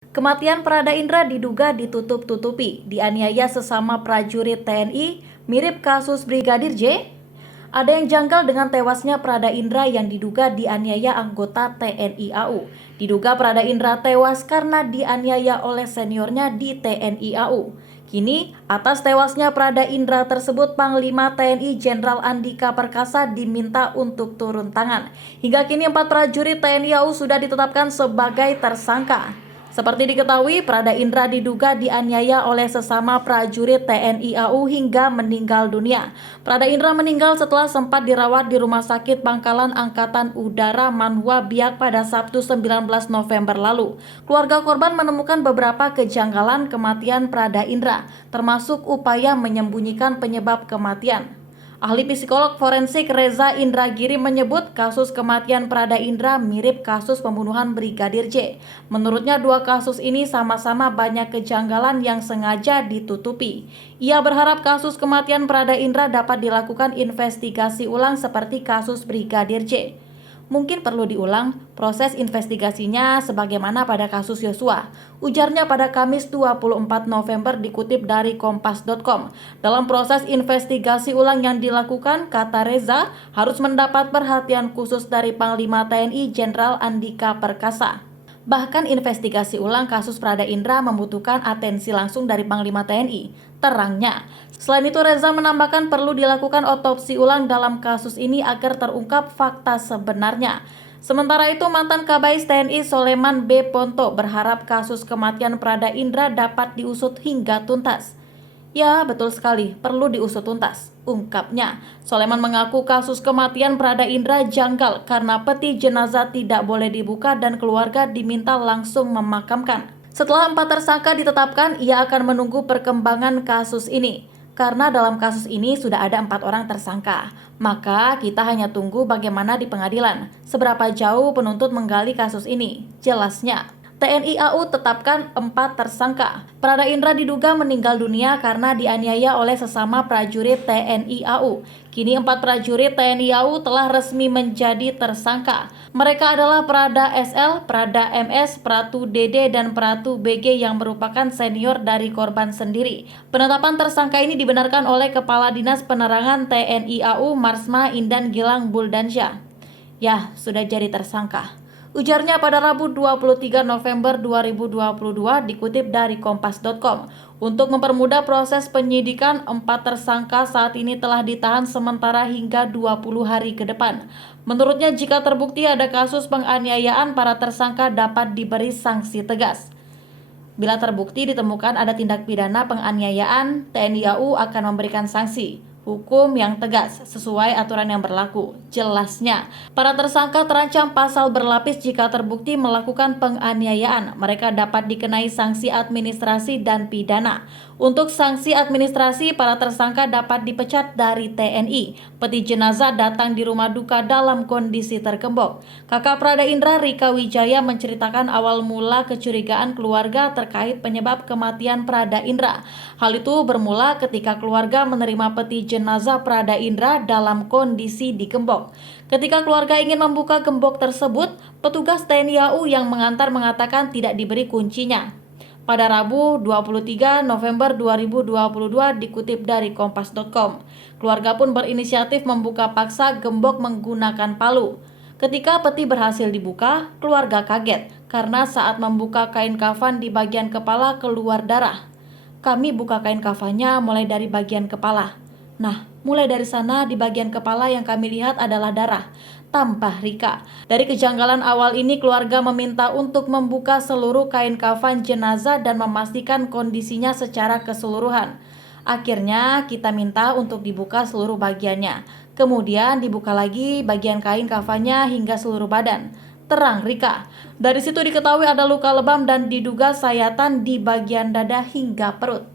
Kematian Prada Indra diduga ditutup-tutupi, dianiaya sesama prajurit TNI, mirip kasus Brigadir J. Ada yang janggal dengan tewasnya Prada Indra yang diduga dianiaya anggota TNI AU. Diduga Prada Indra tewas karena dianiaya oleh seniornya di TNI AU. Kini, atas tewasnya Prada Indra tersebut, Panglima TNI Jenderal Andika Perkasa diminta untuk turun tangan. Hingga kini 4 prajurit TNI AU sudah ditetapkan sebagai tersangka. Seperti diketahui, Prada Indra diduga dianiaya oleh sesama prajurit TNI AU hingga meninggal dunia. Prada Indra meninggal setelah sempat dirawat di Rumah Sakit Pangkalan Angkatan Udara Manhua Biak pada Sabtu 19 November lalu. Keluarga korban menemukan beberapa kejanggalan kematian Prada Indra, termasuk upaya menyembunyikan penyebab kematian. Ahli psikolog forensik Reza Indragiri menyebut kasus kematian Prada Indra mirip kasus pembunuhan Brigadir J. Menurutnya, dua kasus ini sama-sama banyak kejanggalan yang sengaja ditutupi. Ia berharap kasus kematian Prada Indra dapat dilakukan investigasi ulang seperti kasus Brigadir J. Mungkin perlu diulang proses investigasinya sebagaimana pada kasus Yosua, ujarnya pada Kamis 24 November dikutip dari kompas.com. Dalam proses investigasi ulang yang dilakukan, kata Reza, harus mendapat perhatian khusus dari Panglima TNI Jenderal Andika Perkasa. Bahkan investigasi ulang kasus Prada Indra membutuhkan atensi langsung dari Panglima TNI, terangnya. Selain itu, Reza menambahkan perlu dilakukan otopsi ulang dalam kasus ini agar terungkap fakta sebenarnya. Sementara itu, mantan Kabais TNI Soleman B. Ponto berharap kasus kematian Prada Indra dapat diusut hingga tuntas. Ya, betul sekali, perlu diusut tuntas, ungkapnya. Soleman mengaku kasus kematian Prada Indra janggal karena peti jenazah tidak boleh dibuka dan keluarga diminta langsung memakamkan. Setelah 4 tersangka ditetapkan, ia akan menunggu perkembangan kasus ini. Karena dalam kasus ini sudah ada 4 orang tersangka, maka kita hanya tunggu bagaimana di pengadilan, seberapa jauh penuntut menggali kasus ini, jelasnya. TNI AU tetapkan 4 tersangka. Prada Indra diduga meninggal dunia karena dianiaya oleh sesama prajurit TNI AU. Kini 4 prajurit TNI AU telah resmi menjadi tersangka. Mereka adalah Prada SL, Prada MS, Pratu DD, dan Pratu BG yang merupakan senior dari korban sendiri. Penetapan tersangka ini dibenarkan oleh Kepala Dinas Penerangan TNI AU Marsma Indan Gilang Buldansyah. Ya, sudah jadi tersangka, ujarnya pada Rabu 23 November 2022 dikutip dari kompas.com. Untuk mempermudah proses penyidikan, 4 tersangka saat ini telah ditahan sementara hingga 20 hari ke depan. Menurutnya, jika terbukti ada kasus penganiayaan, para tersangka dapat diberi sanksi tegas. Bila terbukti ditemukan ada tindak pidana penganiayaan, TNI AU akan memberikan sanksi hukum yang tegas sesuai aturan yang berlaku, jelasnya. Para tersangka terancam pasal berlapis jika terbukti melakukan penganiayaan. Mereka dapat dikenai sanksi administrasi dan pidana. Untuk sanksi administrasi, para tersangka dapat dipecat dari TNI. Peti jenazah datang di rumah duka dalam kondisi tergembok. Kakak Prada Indra, Rika Wijaya, menceritakan awal mula kecurigaan keluarga terkait penyebab kematian Prada Indra. Hal itu bermula ketika keluarga menerima peti jenazah Prada Indra dalam kondisi digembok. Ketika keluarga ingin membuka gembok tersebut, petugas TNI AU yang mengantar mengatakan tidak diberi kuncinya. Pada Rabu 23 November 2022 dikutip dari kompas.com, keluarga pun berinisiatif membuka paksa gembok menggunakan palu. Ketika peti berhasil dibuka, keluarga kaget karena saat membuka kain kafan di bagian kepala keluar darah. Kami buka kain kafannya mulai dari bagian kepala. Nah, mulai dari sana di bagian kepala yang kami lihat adalah darah, tambah Rika. Dari kejanggalan awal ini, keluarga meminta untuk membuka seluruh kain kafan jenazah dan memastikan kondisinya secara keseluruhan. Akhirnya kita minta untuk dibuka seluruh bagiannya. Kemudian dibuka lagi bagian kain kafannya hingga seluruh badan, terang Rika. Dari situ diketahui ada luka lebam dan diduga sayatan di bagian dada hingga perut.